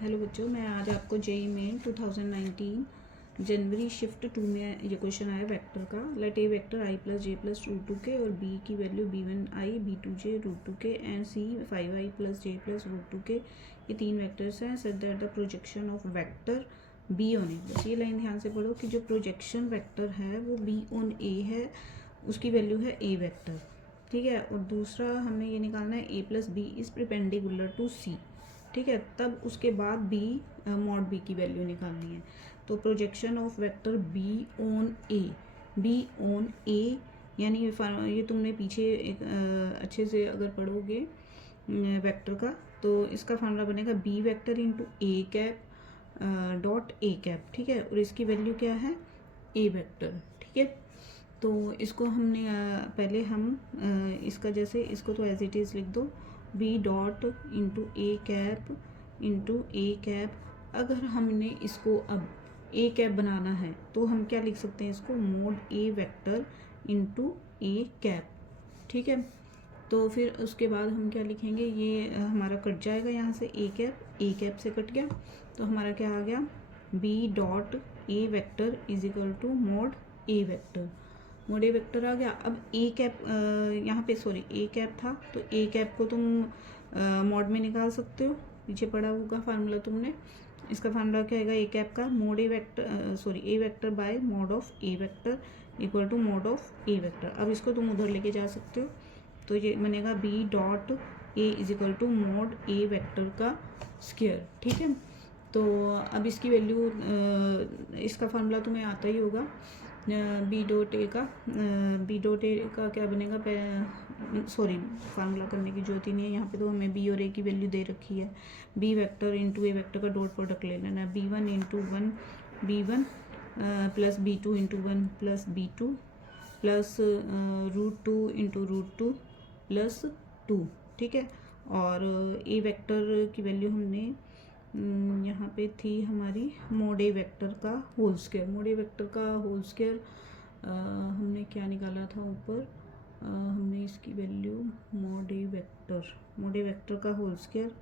Hello बच्चों, मैं आज आपको जेईई मेन 2019 जनवरी शिफ्ट 2 में ये क्वेश्चन आया वेक्टर का। Let a vector i plus j plus root two k और बी की value b1i b2j root two k and c 5i plus j plus root two k. ये तीन vectors हैं। Such that the projection of vector b on a, बस ये line ध्यान से पढ़ो कि जो प्रोजेक्शन वेक्टर है वो बी ऑन ए है, उसकी वैल्यू है ए वेक्टर। ठीक है। और दूसरा हमने ये निकालना है a plus b is perpendicular to c. ठीक है। तब उसके बाद बी मॉड बी की वैल्यू निकालनी है। तो projection of vector b on a यानी ये तुमने पीछे एक अच्छे से अगर पढ़ोगे वेक्टर का, तो इसका फार्मूला बनेगा B vector into A cap dot A cap. ठीक है। और इसकी वैल्यू क्या है, ए वेक्टर। ठीक है। तो इसको हमने पहले हम इसका जैसे इसको तो एज इट इज़ लिख दो, B dot into A cap. अगर हमने इसको अब ए कैप बनाना है तो हम क्या लिख सकते हैं, इसको mode A vector into A cap. ठीक है। तो फिर उसके बाद हम क्या लिखेंगे, ये हमारा कट जाएगा यहाँ से, ए कैप से कट गया, तो हमारा क्या आ गया, b dot a vector is equal to mod A vector. Mod A vector आ गया। अब ए कैप यहाँ पे सॉरी ए कैप था, तो ए कैप को तुम मॉड में निकाल सकते हो, पीछे पढ़ा होगा फार्मूला तुमने। इसका फार्मूला क्या आएगा, ए कैप का mod A vector A vector by mod of A vector equal to mod of A vector. अब इसको तुम उधर लेके जा सकते हो, तो ये बनेगा B dot A is equal to mod A vector का स्क्वायर। ठीक है। तो अब इसकी वैल्यू इसका फार्मूला तुम्हें आता ही होगा, बी डॉट ए का क्या बनेगा, सॉरी फार्मूला करने की जरूरत ही नहीं है, यहाँ पे तो हमें बी और ए की वैल्यू दे रखी है। B vector into A vector का डॉट प्रोडक्ट ले लेना है, b1 into one b1 plus b2 into one plus b2 plus root two into root two plus 2। ठीक है। और ए वेक्टर की वैल्यू हमने यहाँ पे थी हमारी मोड ए वेक्टर का होल स्क्वायर। मोड ए वेक्टर का होल स्क्वायर हमने क्या निकाला था ऊपर, हमने इसकी वैल्यू मोड ए वेक्टर का होल स्क्वायर